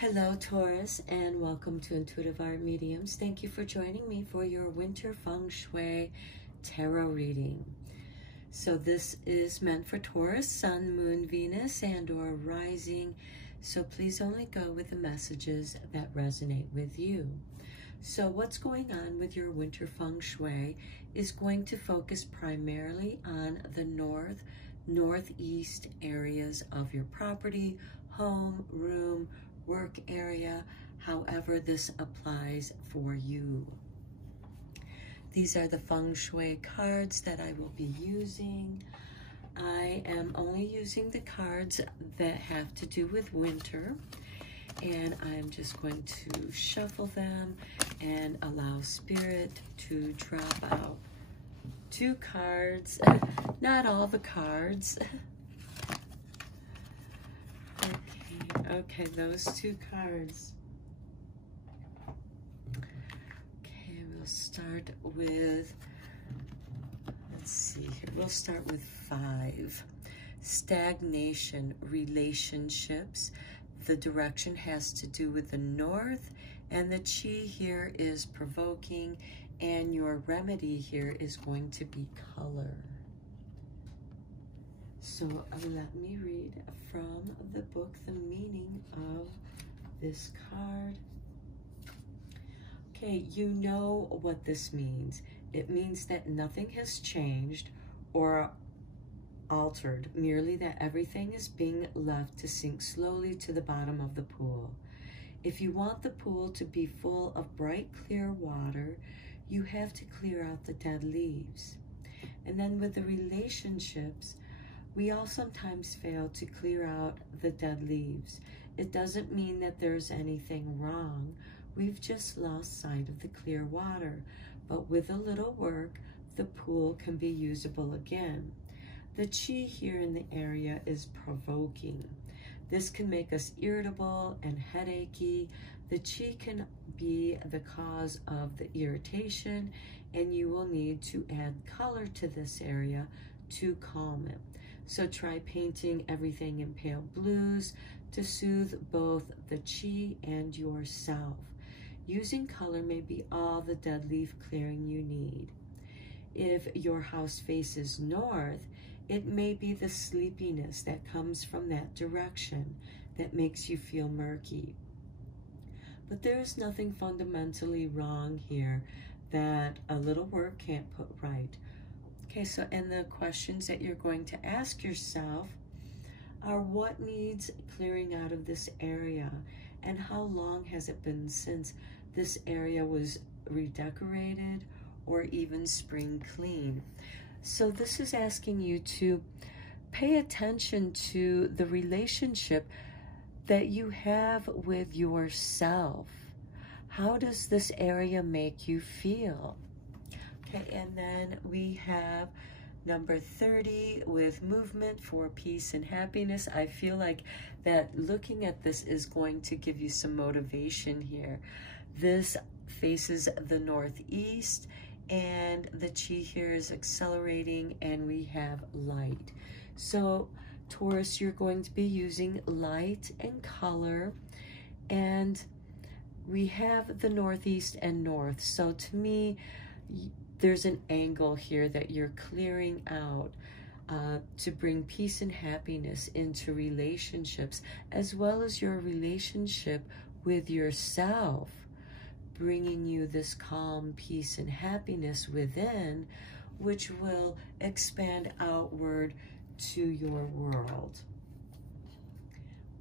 Hello, Taurus, and welcome to Intuitive Art Mediums. Thank you for joining me for your Winter Feng Shui Tarot reading. So this is meant for Taurus, Sun, Moon, Venus, and or Rising. So please only go with the messages that resonate with you. So what's going on with your Winter Feng Shui is going to focus primarily on the northeast areas of your property, home, room, work area, however this applies for you. These are the Feng Shui cards that I will be using. I am only using the cards that have to do with winter, and I'm just going to shuffle them and allow Spirit to drop out 2 cards, not all the cards. Okay, those 2 cards. Okay, we'll start with, let's see here, we'll start with 5. Stagnation, relationships. The direction has to do with the north, and the chi here is provoking, and your remedy here is going to be color. So let me read from the book the meaning of this card. Okay, you know what this means. It means that nothing has changed or altered, merely that everything is being left to sink slowly to the bottom of the pool. If you want the pool to be full of bright, clear water, you have to clear out the dead leaves. And then with the relationships, we all sometimes fail to clear out the dead leaves. It doesn't mean that there's anything wrong. We've just lost sight of the clear water. But with a little work, the pool can be usable again. The chi here in the area is provoking. This can make us irritable and headachy. The chi can be the cause of the irritation, and you will need to add color to this area to calm it. So try painting everything in pale blues to soothe both the chi and yourself. Using color may be all the dead leaf clearing you need. If your house faces north, it may be the sleepiness that comes from that direction that makes you feel murky. But there's nothing fundamentally wrong here that a little work can't put right. Okay, so and the questions that you're going to ask yourself are, what needs clearing out of this area? And how long has it been since this area was redecorated or even spring clean? So this is asking you to pay attention to the relationship that you have with yourself. How does this area make you feel? Okay, and then we have number 30 with movement for peace and happiness. I feel like that looking at this is going to give you some motivation here. This faces the northeast, and the chi here is accelerating, and we have light. So Taurus, you're going to be using light and color, and we have the northeast and north. So to me, there's an angle here that you're clearing out to bring peace and happiness into relationships, as well as your relationship with yourself, bringing you this calm, peace, and happiness within, which will expand outward to your world.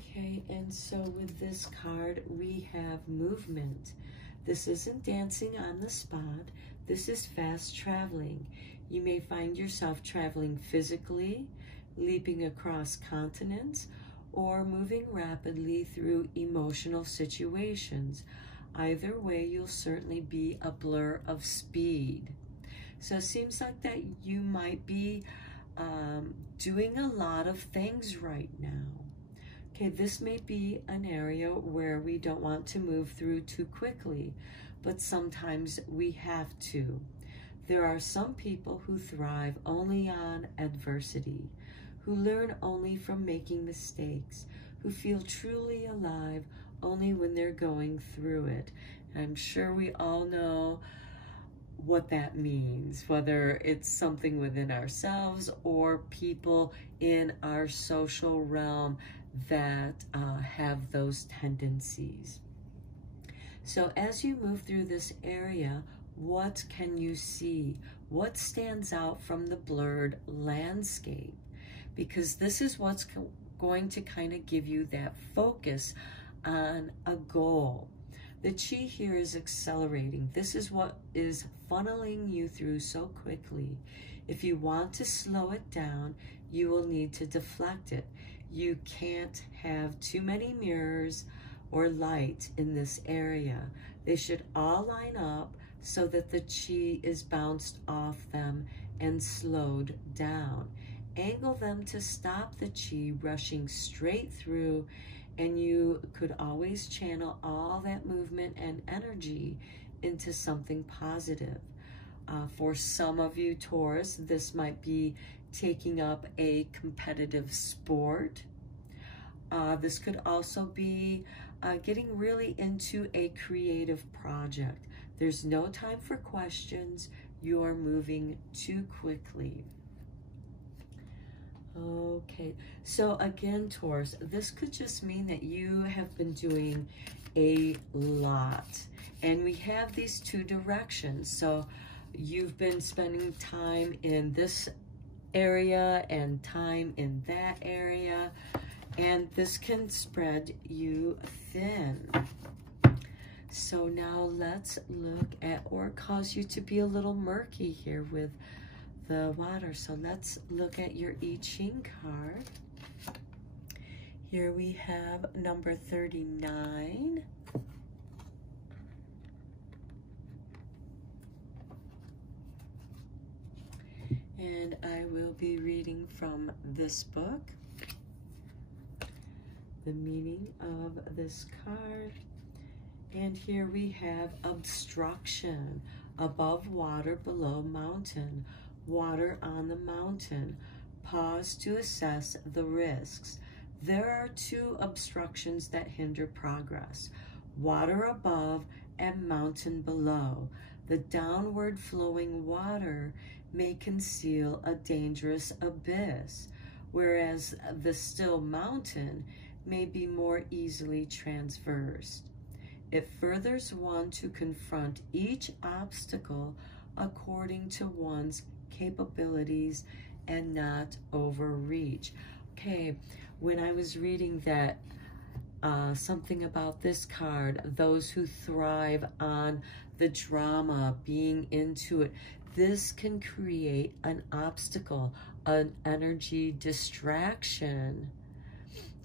Okay, and so with this card, we have movement. This isn't dancing on the spot. This is fast traveling. You may find yourself traveling physically, leaping across continents, or moving rapidly through emotional situations. Either way, you'll certainly be a blur of speed. So it seems like that you might be doing a lot of things right now. Okay, this may be an area where we don't want to move through too quickly, but sometimes we have to. There are some people who thrive only on adversity, who learn only from making mistakes, who feel truly alive only when they're going through it. And I'm sure we all know what that means, whether it's something within ourselves or people in our social realm that have those tendencies. So as you move through this area, what can you see? What stands out from the blurred landscape? Because this is what's going to kind of give you that focus on a goal. The chi here is accelerating. This is what is funneling you through so quickly. If you want to slow it down, you will need to deflect it. You can't have too many mirrors or light in this area. They should all line up so that the chi is bounced off them and slowed down. Angle them to stop the chi rushing straight through, and you could always channel all that movement and energy into something positive. For some of you, Taurus, this might be taking up a competitive sport. This could also be getting really into a creative project. There's no time for questions. You're moving too quickly. Okay, so again, Taurus, this could just mean that you have been doing a lot. And we have these two directions. So you've been spending time in this area and time in that area. And this can spread you thin. So now let's look at, or cause you to be a little murky here with the water. So let's look at your I Ching card. Here we have number 39. And I will be reading from this book. The meaning of this card. And here we have obstruction. Above water, below mountain. Water on the mountain. Pause to assess the risks. There are two obstructions that hinder progress. Water above and mountain below. The downward flowing water may conceal a dangerous abyss, whereas the still mountain may be more easily traversed. It furthers one to confront each obstacle according to one's capabilities and not overreach. Okay, when I was reading that, something about this card, those who thrive on the drama, being into it, this can create an obstacle, an energy distraction.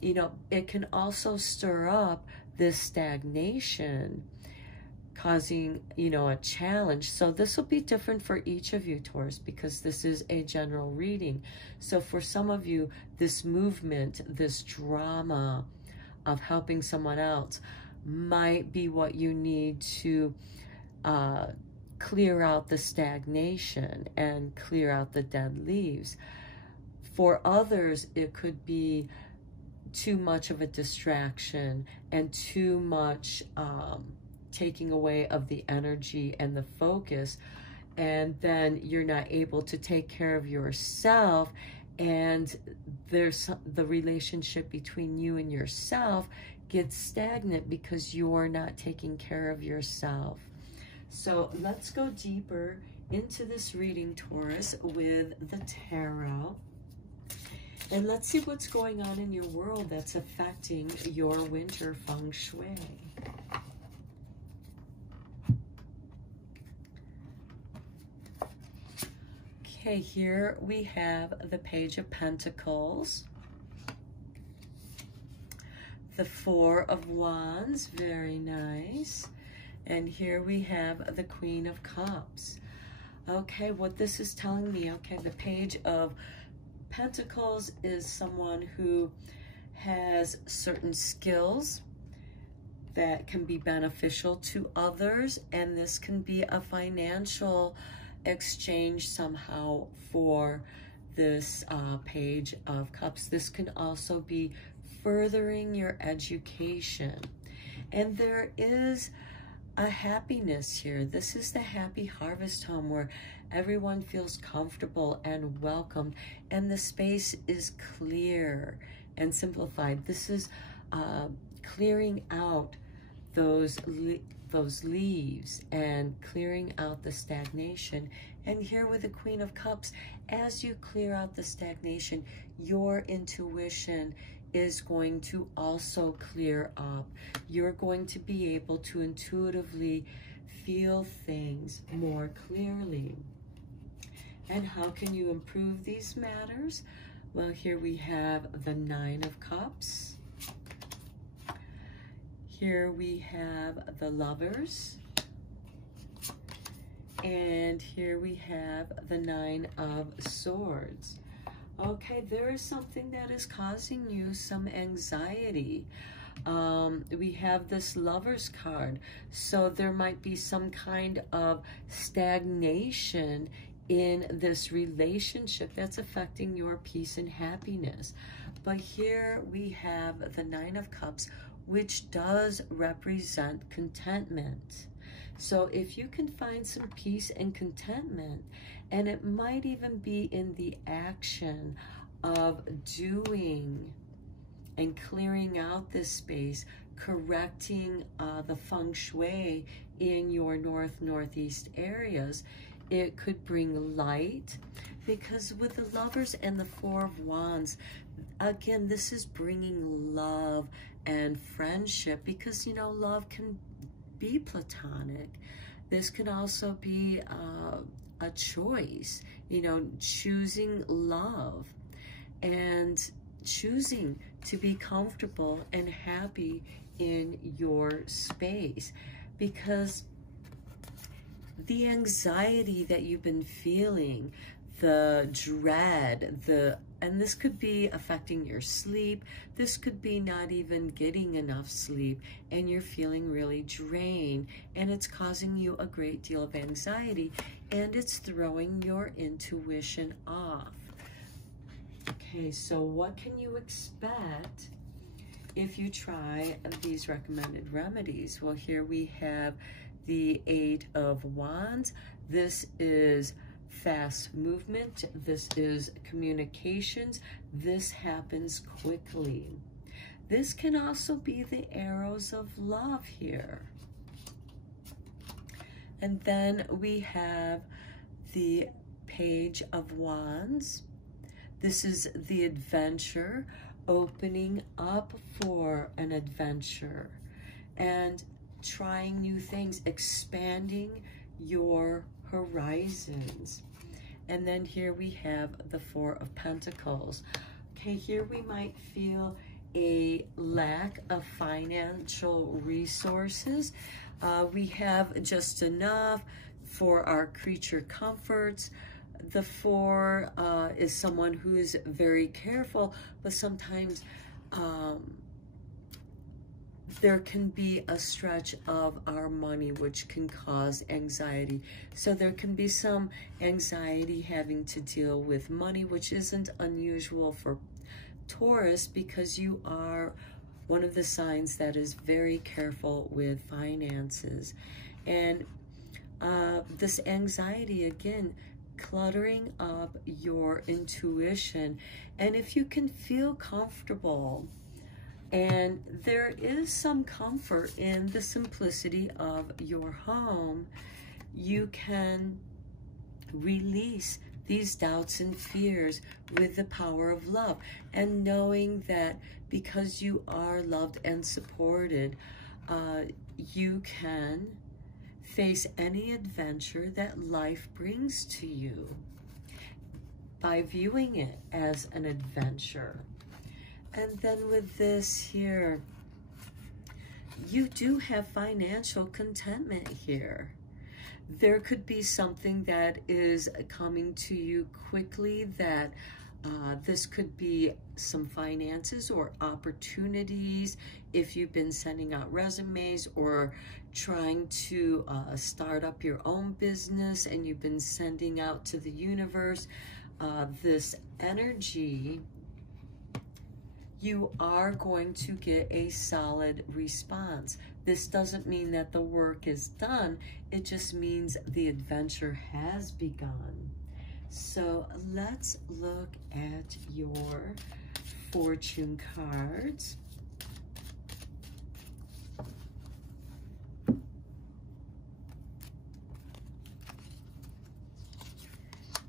You know, it can also stir up this stagnation, causing, you know, a challenge. So this will be different for each of you, Taurus, because this is a general reading. So for some of you, this movement, this drama of helping someone else might be what you need to clear out the stagnation and clear out the dead leaves. For others, it could be too much of a distraction and too much taking away of the energy and the focus, and then you're not able to take care of yourself, and there's the relationship between you and yourself gets stagnant because you're not taking care of yourself. So let's go deeper into this reading, Taurus, with the tarot. And let's see what's going on in your world that's affecting your winter Feng Shui. Okay, here we have the Page of Pentacles. The Four of Wands, very nice. And here we have the Queen of Cups. Okay, what this is telling me, okay, the Page of Pentacles is someone who has certain skills that can be beneficial to others, and this can be a financial exchange somehow for this Page of Cups. This can also be furthering your education. And there is a happiness here. This is the happy harvest home where everyone feels comfortable and welcomed, and the space is clear and simplified. This is clearing out those leaves and clearing out the stagnation. And here with the Queen of Cups, as you clear out the stagnation, your intuition is going to also clear up. You're going to be able to intuitively feel things more clearly. And how can you improve these matters? Well, here we have the Nine of Cups. Here we have the Lovers. And here we have the Nine of Swords. Okay, there is something that is causing you some anxiety. We have this Lover's card. So there might be some kind of stagnation in this relationship that's affecting your peace and happiness. But here we have the Nine of Cups, which does represent contentment. So if you can find some peace and contentment, and it might even be in the action of doing and clearing out this space, correcting the Feng Shui in your northeast areas, it could bring light. Because with the Lovers and the Four of Wands, again, this is bringing love and friendship, because, you know, love can be platonic. This can also be a choice, you know, choosing love and choosing to be comfortable and happy in your space. Because the anxiety that you've been feeling, the dread, and this could be affecting your sleep. This could be not even getting enough sleep, and you're feeling really drained, and it's causing you a great deal of anxiety, and it's throwing your intuition off. Okay, so what can you expect if you try these recommended remedies? Well, here we have the Eight of Wands. This is fast movement. This is communications. This happens quickly. This can also be the arrows of love here. And then we have the Page of Wands. This is the adventure, opening up for an adventure and trying new things, expanding your horizons. And then here we have the Four of Pentacles. Okay, here we might feel a lack of financial resources. We have just enough for our creature comforts. The Four is someone who is very careful, but sometimes there can be a stretch of our money which can cause anxiety. So there can be some anxiety having to deal with money, which isn't unusual for Taurus, because you are one of the signs that is very careful with finances. And this anxiety, again, cluttering up your intuition. And if you can feel comfortable, and there is some comfort in the simplicity of your home, you can release these doubts and fears with the power of love, and knowing that because you are loved and supported, you can face any adventure that life brings to you by viewing it as an adventure. And then with this here, you do have financial contentment here. There could be something that is coming to you quickly, that this could be some finances or opportunities if you've been sending out resumes or trying to start up your own business and you've been sending out to the universe this energy. you are going to get a solid response. This doesn't mean that the work is done. It just means the adventure has begun. So let's look at your fortune cards.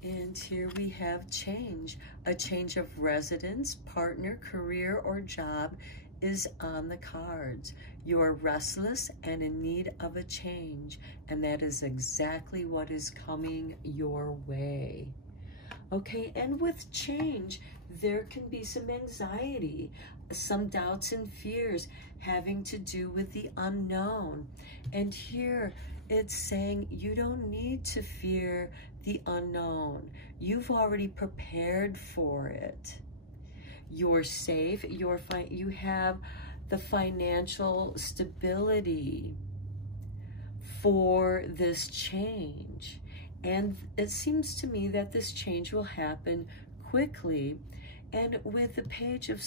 And here we have change. A change of residence, partner, career, or job is on the cards. You are restless and in need of a change, and that is exactly what is coming your way. Okay, and with change, there can be some anxiety, some doubts and fears having to do with the unknown. And here it's saying you don't need to fear the unknown. You've already prepared for it. You're safe. You have the financial stability for this change. And it seems to me that this change will happen quickly. And with the Page of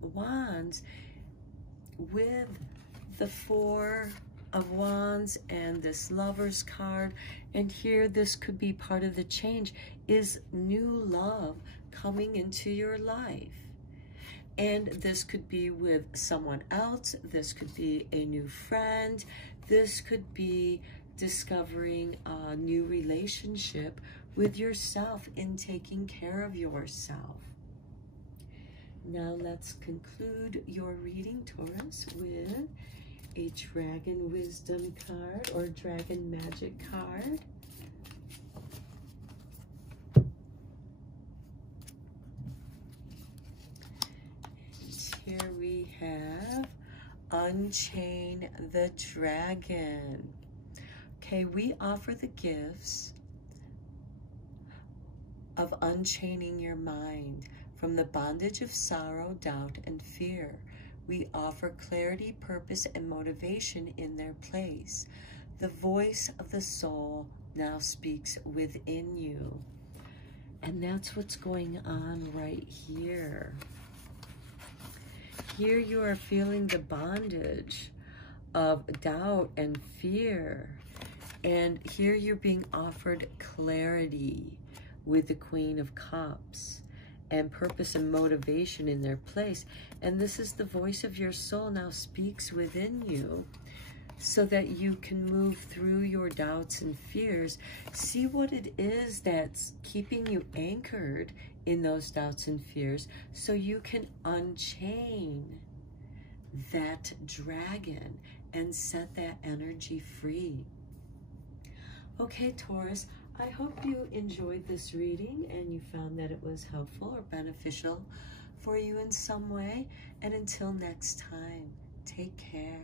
Wands, with the Four of Wands and this Lover's card, and here this could be part of the change, is new love coming into your life. And this could be with someone else. This could be a new friend. This could be discovering a new relationship with yourself and taking care of yourself. Now let's conclude your reading, Taurus, with a Dragon Wisdom card or Dragon Magic card. And here we have Unchain the Dragon. Okay, we offer the gifts of unchaining your mind from the bondage of sorrow, doubt, and fear. We offer clarity, purpose, and motivation in their place. The voice of the soul now speaks within you. And that's what's going on right here. Here you are feeling the bondage of doubt and fear. And here you're being offered clarity with the Queen of Cups and purpose and motivation in their place. And this is the voice of your soul now speaks within you so that you can move through your doubts and fears. See what it is that's keeping you anchored in those doubts and fears so you can unchain that dragon and set that energy free. Okay, Taurus, I hope you enjoyed this reading and you found that it was helpful or beneficial for you in some way. And until next time, take care.